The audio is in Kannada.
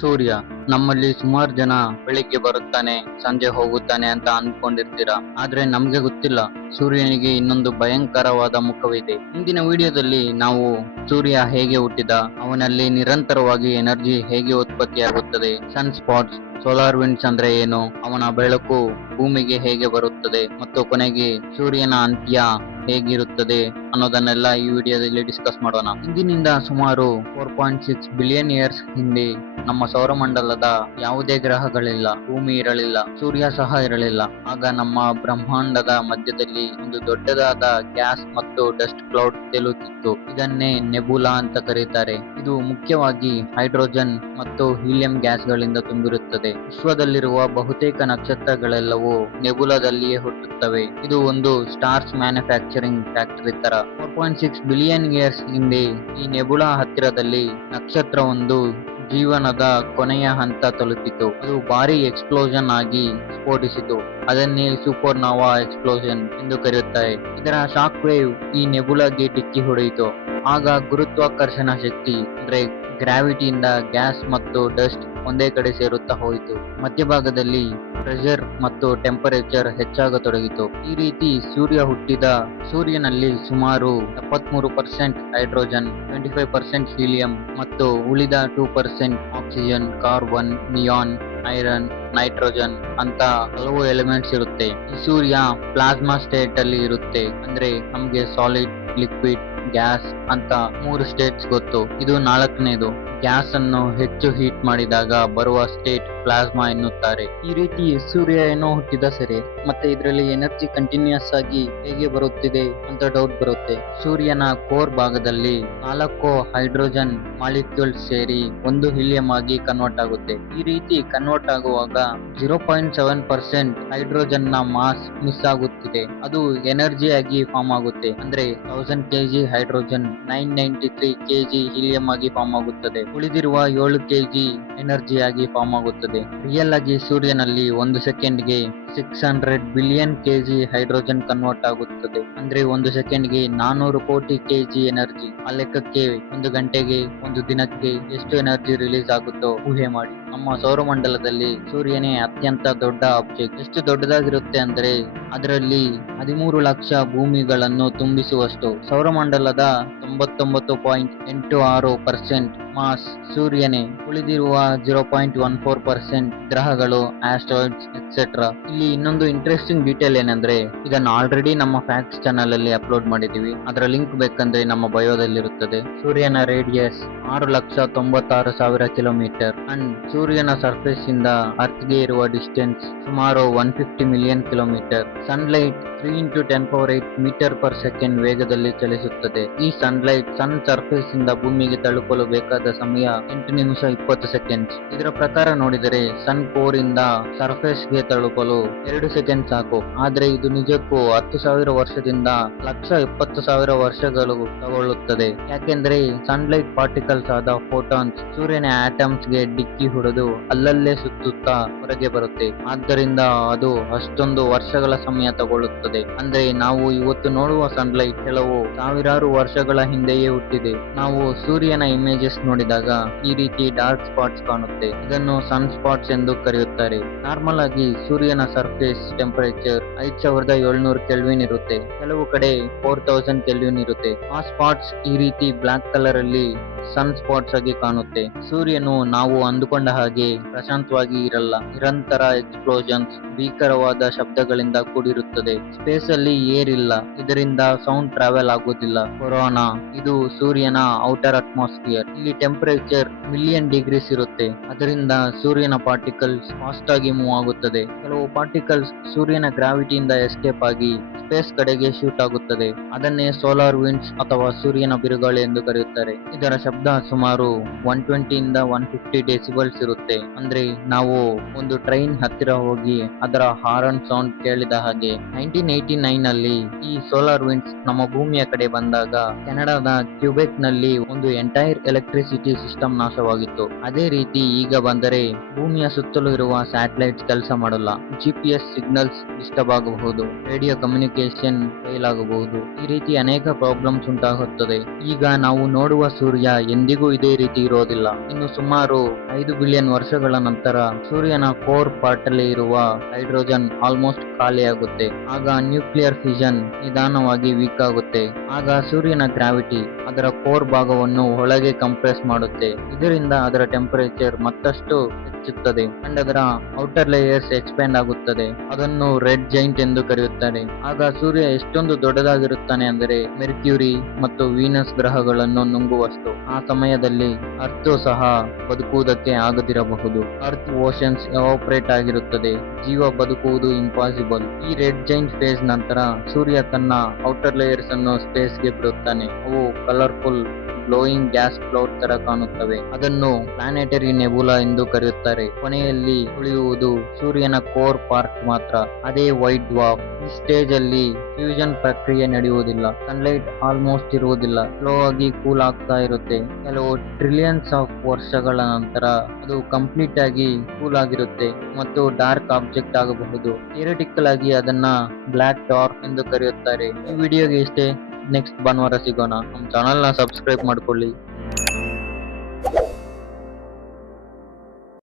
ಸೂರ್ಯ ನಮ್ಮಲ್ಲಿ ಸುಮಾರು ಜನ ಬೆಳಿಗ್ಗೆ ಬರುತ್ತಾನೆ ಸಂಜೆ ಹೋಗುತ್ತಾನೆ ಅಂತ ಅಂದ್ಕೊಂಡಿರ್ತೀರಾ. ಆದ್ರೆ ನಮ್ಗೆ ಗೊತ್ತಿಲ್ಲ, ಸೂರ್ಯನಿಗೆ ಇನ್ನೊಂದು ಭಯಂಕರವಾದ ಮುಖವಿದೆ. ಇಂದಿನ ವಿಡಿಯೋದಲ್ಲಿ ನಾವು ಸೂರ್ಯ ಹೇಗೆ ಹುಟ್ಟಿದ, ಅವನಲ್ಲಿ ನಿರಂತರವಾಗಿ ಎನರ್ಜಿ ಹೇಗೆ ಉತ್ಪತ್ತಿಯಾಗುತ್ತದೆ, ಸನ್ ಸ್ಪಾಟ್ಸ್, ಸೋಲಾರ್ ವಿಂಡ್ಸ್ ಅಂದ್ರೆ ಏನು, ಅವನ ಬೆಳಕು ಭೂಮಿಗೆ ಹೇಗೆ ಬರುತ್ತದೆ ಮತ್ತು ಕೊನೆಗೆ ಸೂರ್ಯನ ಅಂತ್ಯ ಹೇಗಿರುತ್ತದೆ ಅನ್ನೋದನ್ನೆಲ್ಲ ಈ ವಿಡಿಯೋದಲ್ಲಿ ಡಿಸ್ಕಸ್ ಮಾಡೋಣ. ಇಂದಿನಿಂದ ಸುಮಾರು 4.6 ಬಿಲಿಯನ್ ಇಯರ್ಸ್ ಹಿಂದೆ ನಮ್ಮ ಸೌರಮಂಡಲದ ಯಾವುದೇ ಗ್ರಹಗಳಿಲ್ಲ, ಭೂಮಿ ಇರಲಿಲ್ಲ, ಸೂರ್ಯ ಸಹ ಇರಲಿಲ್ಲ. ಆಗ ನಮ್ಮ ಬ್ರಹ್ಮಾಂಡದ ಮಧ್ಯದಲ್ಲಿ ಒಂದು ದೊಡ್ಡದಾದ ಗ್ಯಾಸ್ ಮತ್ತು ಡಸ್ಟ್ ಕ್ಲೌಡ್ ತೇಲುತ್ತಿತ್ತು. ಇದನ್ನೇ ನೆಬುಲಾ ಅಂತ ಕರೀತಾರೆ. ಇದು ಮುಖ್ಯವಾಗಿ ಹೈಡ್ರೋಜನ್ ಮತ್ತು ಹೀಲಿಯಂ ಗ್ಯಾಸ್ಗಳಿಂದ ತುಂಬಿರುತ್ತದೆ. ವಿಶ್ವದಲ್ಲಿರುವ ಬಹುತೇಕ ನಕ್ಷತ್ರಗಳೆಲ್ಲವೂ ನೆಬುಲಾದಲ್ಲಿಯೇ ಹುಟ್ಟುತ್ತವೆ. ಇದು ಒಂದು ಸ್ಟಾರ್ಸ್ ಮ್ಯಾನುಫ್ಯಾಕ್ಚರಿಂಗ್ ಫ್ಯಾಕ್ಟರಿ ತರ. 4.6 ಬಿಲಿಯನ್ ಇಯರ್ಸ್ ಹಿಂದೆ ಈ ನೆಬುಲಾ ಹತ್ತಿರದಲ್ಲಿ ನಕ್ಷತ್ರವೊಂದು ಜೀವನದ ಕೊನೆಯ ಹಂತ ತಲುಪಿತು. ಅದು ಭಾರಿ ಎಕ್ಸ್ಪ್ಲೋಷನ್ ಆಗಿ ಸ್ಫೋಟಿಸಿತು. ಅದನ್ನೇ ಸೂಪರ್ನೋವಾ ಎಕ್ಸ್ಪ್ಲೋಷನ್ ಎಂದು ಕರೆಯುತ್ತಾರೆ. ಇದರ ಶಾಕ್ ವೇವ್ ಈ ನೆಬುಲಾಗೆ ಡಿಕ್ಕಿ ಹೊಡೆಯಿತು. ಆಗ ಗುರುತ್ವಾಕರ್ಷಣ ಶಕ್ತಿ ಅಂದ್ರೆ ಗ್ರಾವಿಟಿಯಿಂದ ಗ್ಯಾಸ್ ಮತ್ತು ಡಸ್ಟ್ ಒಂದೇ ಕಡೆ ಸೇರುತ್ತಾ ಹೋಯಿತು. ಮಧ್ಯಭಾಗದಲ್ಲಿ ಪ್ರೆಷರ್ ಮತ್ತು ಟೆಂಪರೇಚರ್ ಹೆಚ್ಚಾಗತೊಡಗಿತು. ಈ ರೀತಿ ಸೂರ್ಯ ಹುಟ್ಟಿದ. ಸೂರ್ಯನಲ್ಲಿ ಸುಮಾರು 73% ಹೈಡ್ರೋಜನ್, 25% ಹೀಲಿಯಂ ಮತ್ತು ಉಳಿದ 2% oxygen, carbon, neon, iron, nitrogen ಅಂತ ಹಲವು ಎಲಿಮೆಂಟ್ಸ್ ಇರುತ್ತೆ. ಈ ಸೂರ್ಯ ಪ್ಲಾಸ್ಮಾ ಸ್ಟೇಟ್ ಅಲ್ಲಿ ಇರುತ್ತೆ. ಅಂದ್ರೆ ನಮ್ಗೆ ಸಾಲಿಡ್, ಲಿಕ್ವಿಡ್, ಗ್ಯಾಸ್ ಅಂತ 3 ಸ್ಟೇಟ್ಸ್ ಗೊತ್ತು. ಇದು 4ನೇದು. ಗ್ಯಾಸ್ ಅನ್ನು ಹೆಚ್ಚು ಹೀಟ್ ಮಾಡಿದಾಗ ಬರುವ ಸ್ಟೇಟ್ ಪ್ಲಾಸ್ಮಾ ಎನ್ನುತ್ತಾರೆ. ಈ ರೀತಿ ಸೂರ್ಯ ಏನೋ ಹುಟ್ಟಿದ ಸರಿ, ಮತ್ತೆ ಇದರಲ್ಲಿ ಎನರ್ಜಿ ಕಂಟಿನ್ಯೂಸ್ ಆಗಿ ಹೇಗೆ ಬರುತ್ತಿದೆ ಅಂತ ಡೌಟ್ ಬರುತ್ತೆ. ಸೂರ್ಯನ ಕೋರ್ ಭಾಗದಲ್ಲಿ 4 ಹೈಡ್ರೋಜನ್ ಮಾಲಿಕ್ಯೂಲ್ಸ್ ಸೇರಿ 1 ಹೀಲಿಯಂ ಆಗಿ ಕನ್ವರ್ಟ್ ಆಗುತ್ತೆ. ಈ ರೀತಿ ಕನ್ವರ್ಟ್ ಆಗುವಾಗ 0.7% ಹೈಡ್ರೋಜನ್ ನ ಮಾಸ್ ಮಿಸ್ ಆಗುತ್ತಿದೆ. ಅದು ಎನರ್ಜಿ ಆಗಿ ಫಾರ್ಮ್ ಆಗುತ್ತೆ. ಅಂದ್ರೆ 1000 kg ಹೈಡ್ರೋಜನ್ 993 kg ಹೀಲಿಯಂ ಆಗಿ ಫಾರ್ಮ್ ಆಗುತ್ತದೆ. ಉಳಿದಿರುವ 7 kg ಎನರ್ಜಿ ಆಗಿ ಫಾರ್ಮ್ ಆಗುತ್ತದೆ. ರಿಯಲ್ ಆಗಿ ಸೂರ್ಯನಲ್ಲಿ 1 ಸೆಕೆಂಡ್ಗೆ 600 ಬಿಲಿಯನ್ kg ಹೈಡ್ರೋಜನ್ ಕನ್ವರ್ಟ್ ಆಗುತ್ತದೆ. ಅಂದ್ರೆ 1 ಸೆಕೆಂಡ್ಗೆ 400 ಕೋಟಿ kg ಎನರ್ಜಿ. ಆ ಲೆಕ್ಕಕ್ಕೆ 1 ಗಂಟೆಗೆ, 1 ದಿನಕ್ಕೆ ಎಷ್ಟು ಎನರ್ಜಿ ರಿಲೀಸ್ ಆಗುತ್ತೋ ಊಹೆ ಮಾಡಿ. ನಮ್ಮ ಸೌರಮಂಡಲದಲ್ಲಿ ಸೂರ್ಯನೇ ಅತ್ಯಂತ ದೊಡ್ಡ ಆಬ್ಜೆಕ್ಟ್. ಎಷ್ಟು ದೊಡ್ಡದಾಗಿರುತ್ತೆ ಅಂದ್ರೆ ಅದರಲ್ಲಿ 13 ಲಕ್ಷ ಭೂಮಿಗಳನ್ನು ತುಂಬಿಸುವಷ್ಟು. ಸೌರಮಂಡಲದ 99.86% ಮಾಸ್ ಸೂರ್ಯನೇ. ಉಳಿದಿರುವ 0.14% ಗ್ರಹಗಳು, ಆಸ್ಟ್ರಾಯ್ಡ್ಸ್ ಎಕ್ಸೆಟ್ರಾ. ಇಲ್ಲಿ ಇನ್ನೊಂದು ಇಂಟ್ರೆಸ್ಟಿಂಗ್ ಡೀಟೇಲ್ ಏನಂದ್ರೆ, ಇದನ್ನ ಆಲ್ರೆಡಿ ನಮ್ಮ ಫ್ಯಾಕ್ಟ್ಸ್ ಚಾನಲ್ ಅಲ್ಲಿ ಅಪ್ಲೋಡ್ ಮಾಡಿದೀವಿ. ಅದರ ಲಿಂಕ್ ಬೇಕಂದ್ರೆ ನಮ್ಮ ಬಯೋದಲ್ಲಿರುತ್ತದೆ. ಸೂರ್ಯನ ರೇಡಿಯಸ್ 6,96,000 ಕಿಲೋಮೀಟರ್ ಅಂಡ್ ಸೂರ್ಯನ ಸರ್ಫೇಸ್ ಇಂದ ಅರ್ತ್ ಗೆ ಇರುವ ಡಿಸ್ಟೆನ್ಸ್ ಸುಮಾರು 150 million kilometre. Sunlight 3 × 10⁸ metre per second ವೇಗದಲ್ಲಿ ಚಲಿಸುತ್ತದೆ. ಈ ಸನ್ಲೈಟ್ ಸನ್ ಸರ್ಫೇಸ್ ಇಂದ ಭೂಮಿಗೆ ತಲುಪಲು ಬೇಕಾದ ಸಮಯ 8 ನಿಮಿಷ 20 ಸೆಕೆಂಡ್ಸ್. ಇದರ ಪ್ರಕಾರ ನೋಡಿದರೆ ಸನ್ ಕೋರ್ ಇಂದ ಸರ್ಫೇಸ್ ಗೆ ತಲುಪಲು 2 ಸೆಕೆಂಡ್ ಸಾಕು. ಆದ್ರೆ ಇದು ನಿಜಕ್ಕೂ 10,000 ವರ್ಷದಿಂದ 1,70,000 ವರ್ಷಗಳು ತಗೊಳ್ಳುತ್ತದೆ. ಯಾಕೆಂದ್ರೆ ಸನ್ಲೈಟ್ ಪಾರ್ಟಿಕಲ್ಸ್ ಆದ ಫೋಟಾನ್ಸ್ ಸೂರ್ಯನ ಆಟಮ್ಸ್ ಗೆ ಡಿಕ್ಕಿ ಹೊಡೆದು ಅಲ್ಲಲ್ಲೇ ಸುತ್ತುತ್ತಾ ಹೊರಗೆ ಬರುತ್ತೆ. ಆದ್ದರಿಂದ ಅದು ಅಷ್ಟೊಂದು ವರ್ಷಗಳ ಸಮಯ ತಗೊಳ್ಳುತ್ತದೆ. ಅಂದ್ರೆ ನಾವು ಇವತ್ತು ನೋಡುವ ಸನ್ಲೈಟ್ ಕೆಲವು ಸಾವಿರಾರು ವರ್ಷಗಳ ಹಿಂದೆಯೇ ಹುಟ್ಟಿದೆ. ನಾವು ಸೂರ್ಯನ ಇಮೇಜಸ್ ನೋಡಿದಾಗ ಈ ರೀತಿ ಡಾರ್ಕ್ ಸ್ಪಾಟ್ಸ್ ಕಾಣುತ್ತೆ. ಇದನ್ನು ಸನ್ ಸ್ಪಾಟ್ಸ್ ಎಂದು ಕರೆಯುತ್ತಾರೆ. ನಾರ್ಮಲ್ ಆಗಿ ಸೂರ್ಯನ ಸರ್ಫೇಸ್ ಟೆಂಪರೇಚರ್ 5700 ಕೆಲ್ವಿನ್ ಇರುತ್ತೆ. ಕೆಲವು ಕಡೆ 4000 ಕೆಲ್ವಿನ್ ಇರುತ್ತೆ. ಆ ಸ್ಪಾಟ್ಸ್ ಈ ರೀತಿ ಬ್ಲಾಕ್ ಕಲರ್ ಅಲ್ಲಿ ಸನ್ ಸ್ಪಾಟ್ಸ್ ಆಗಿ ಕಾಣುತ್ತೆ. ಸೂರ್ಯನು ನಾವು ಅಂದುಕೊಂಡ ಹಾಗೆ ಪ್ರಶಾಂತವಾಗಿ ಇರಲ್ಲ. ನಿರಂತರ ಎಕ್ಸ್ಪ್ಲೋಷನ್ಸ್, ಭೀಕರವಾದ ಶಬ್ದಗಳಿಂದ ಕೂಡಿರುತ್ತದೆ. ಸ್ಪೇಸ್ ಅಲ್ಲಿ ಏರ್ ಇಲ್ಲ, ಇದರಿಂದ ಸೌಂಡ್ ಟ್ರಾವೆಲ್ ಆಗುವುದಿಲ್ಲ. ಕೊರೋನಾ ಇದು ಸೂರ್ಯನ ಔಟರ್ ಅಟ್ಮಾಸ್ಫಿಯರ್. ಇಲ್ಲಿ ಟೆಂಪರೇಚರ್ ಮಿಲಿಯನ್ ಡಿಗ್ರೀಸ್ ಇರುತ್ತೆ. ಅದರಿಂದ ಸೂರ್ಯನ ಪಾರ್ಟಿಕಲ್ಸ್ ಫಾಸ್ಟ್ ಆಗಿ ಮೂವ್ ಆಗುತ್ತದೆ. ಕೆಲವು ಪಾರ್ಟಿಕಲ್ಸ್ ಸೂರ್ಯನ ಗ್ರಾವಿಟಿಯಿಂದ ಎಸ್ಕೇಪ್ ಆಗಿ ಸ್ಪೇಸ್ ಕಡೆಗೆ ಶೂಟ್ ಆಗುತ್ತದೆ. ಅದನ್ನೇ ಸೋಲಾರ್ ವಿಂಡ್ಸ್ ಅಥವಾ ಸೂರ್ಯನ ಬಿರುಗಾಳಿ ಎಂದು ಕರೆಯುತ್ತಾರೆ. ಇದರ ಶಬ್ದ ಸುಮಾರು 120 ಇಂದ 150 ಡೆಸಿಬಲ್ಸ್ ಇರುತ್ತೆ. ಅಂದ್ರೆ ನಾವು ಒಂದು ಟ್ರೈನ್ ಹತ್ತಿರ ಹೋಗಿ ಅದರ ಹಾರನ್ ಸೌಂಡ್ ಕೇಳಿದ ಹಾಗೆ. 1989 ನಲ್ಲಿ ಈ ಸೋಲಾರ್ ವಿಂಡ್ಸ್ ನಮ್ಮ ಭೂಮಿಯ ಕಡೆ ಬಂದಾಗ ಕೆನಡಾದ ಕ್ಯೂಬೆಕ್ ನಲ್ಲಿ ಒಂದು ಎಂಟೈರ್ ಎಲೆಕ್ಟ್ರಿಸಿಟಿ ಎಲೆಕ್ಟ್ರಿಸಿಟಿ ಸಿಸ್ಟಮ್ ನಾಶವಾಗಿತ್ತು. ಅದೇ ರೀತಿ ಈಗ ಬಂದರೆ ಭೂಮಿಯ ಸುತ್ತಲೂ ಇರುವ ಸ್ಯಾಟಲೈಟ್ಸ್ ಕೆಲಸ ಮಾಡಲ್ಲ, GPS ಸಿಗ್ನಲ್ಸ್ ಡಿಸ್ಟರ್ಬ್ ಆಗಬಹುದು, ರೇಡಿಯೋ ಕಮ್ಯುನಿಕೇಶನ್ ಫೇಲ್ ಆಗಬಹುದು. ಈ ರೀತಿ ಅನೇಕ ಪ್ರಾಬ್ಲಮ್ಸ್ ಉಂಟಾಗುತ್ತದೆ. ಈಗ ನಾವು ನೋಡುವ ಸೂರ್ಯ ಎಂದಿಗೂ ಇದೇ ರೀತಿ ಇರೋದಿಲ್ಲ. ಇನ್ನು ಸುಮಾರು 5 ಬಿಲಿಯನ್ ವರ್ಷಗಳ ನಂತರ ಸೂರ್ಯನ ಕೋರ್ ಪಾರ್ಟ್ ಅಲ್ಲಿ ಇರುವ ಹೈಡ್ರೋಜನ್ ಆಲ್ಮೋಸ್ಟ್ ಖಾಲಿಯಾಗುತ್ತೆ. ಆಗ ನ್ಯೂಕ್ಲಿಯರ್ ಫಿಷನ್ ನಿಧಾನವಾಗಿ ವೀಕ್ ಆಗುತ್ತೆ. ಆಗ ಸೂರ್ಯನ ಗ್ರಾವಿಟಿ ಅದರ ಕೋರ್ ಭಾಗವನ್ನು ಒಳಗೆ ಕಂಪ್ರೆಸ್ ಮಾಡುತ್ತೆ. ಇದರಿಂದ ಅದರ ಟೆಂಪರೇಚರ್ ಮತ್ತಷ್ಟು ಹೆಚ್ಚುತ್ತದೆ ಅಂಡ್ ಅದರ ಔಟರ್ ಲೇಯರ್ಸ್ ಎಕ್ಸ್ಪ್ಯಾಂಡ್ ಆಗುತ್ತದೆ. ಅದನ್ನು ರೆಡ್ ಜೈಂಟ್ ಎಂದು ಕರೆಯುತ್ತಾರೆ. ಆಗ ಸೂರ್ಯ ಎಷ್ಟೊಂದು ದೊಡ್ಡದಾಗಿರುತ್ತಾನೆ ಅಂದರೆ ಮೆರ್ಕ್ಯೂರಿ ಮತ್ತು ವೀನಸ್ ಗ್ರಹಗಳನ್ನು ನುಂಗುವಷ್ಟು. ಆ ಸಮಯದಲ್ಲಿ ಅರ್ತ್ ಸಹ ಬದುಕುವುದಕ್ಕೆ ಆಗದಿರಬಹುದು. ಅರ್ತ್ ಓಷನ್ಸ್ ಎವಾಪರೇಟ್ ಆಗಿರುತ್ತದೆ. ಜೀವ ಬದುಕುವುದು ಇಂಪಾಸಿಬಲ್. ಈ ರೆಡ್ ಜೈಂಟ್ ಫೇಸ್ ನಂತರ ಸೂರ್ಯ ತನ್ನ ಔಟರ್ ಲೇಯರ್ಸ್ ಅನ್ನು ಸ್ಪೇಸ್ ಗೆ ಬಿಡುತ್ತಾನೆ. ಅವು ಕಲರ್ಫುಲ್ ಗ್ಲೋಯಿಂಗ್ ಗ್ಯಾಸ್ ಕ್ಲೌಡ್ ತರ ಕಾಣುತ್ತವೆ. ಅದನ್ನು ಪ್ಲಾನೆಟರಿ ನೆಬುಲಾ ಎಂದು ಕರೆಯುತ್ತಾರೆ. ಕೊನೆಯಲ್ಲಿ ಉಳಿಯುವುದು ಸೂರ್ಯನ ಕೋರ್ ಪಾರ್ಟ್ ಮಾತ್ರ, ಅದೇ ವೈಟ್ ಡ್ವಾರ್ಫ್. ಈ ಸ್ಟೇಜ್ ಅಲ್ಲಿ ಫ್ಯೂಷನ್ ಪ್ರಕ್ರಿಯೆ ನಡೆಯುವುದಿಲ್ಲ. ಸನ್ಲೈಟ್ ಆಲ್ಮೋಸ್ಟ್ ಇರುವುದಿಲ್ಲ. ಸ್ಲೋ ಆಗಿ ಕೂಲ್ ಆಗ್ತಾ ಇರುತ್ತೆ. ಕೆಲವು ಟ್ರಿಲಿಯನ್ಸ್ ಆಫ್ ವರ್ಷಗಳ ನಂತರ ಅದು ಕಂಪ್ಲೀಟ್ ಆಗಿ ಕೂಲ್ ಆಗಿರುತ್ತೆ ಮತ್ತು ಡಾರ್ಕ್ ಆಬ್ಜೆಕ್ಟ್ ಆಗಬಹುದು. ಥಿಯರಿಟಿಕಲ್ ಆಗಿ ಅದನ್ನ ಬ್ಲಾಕ್ ಡಾರ್ಕ್ ಎಂದು ಕರೆಯುತ್ತಾರೆ. ಈ ವಿಡಿಯೋಗೆ ಇಷ್ಟೇ. ನೆಕ್ಸ್ಟ್ ಭಾನುವಾರ ಸಿಗೋಣ. ನಮ್ಮ ಚಾನಲ್ ನ ಸಬ್ಸ್ಕ್ರೈಬ್ ಮಾಡ್ಕೊಳ್ಳಿ.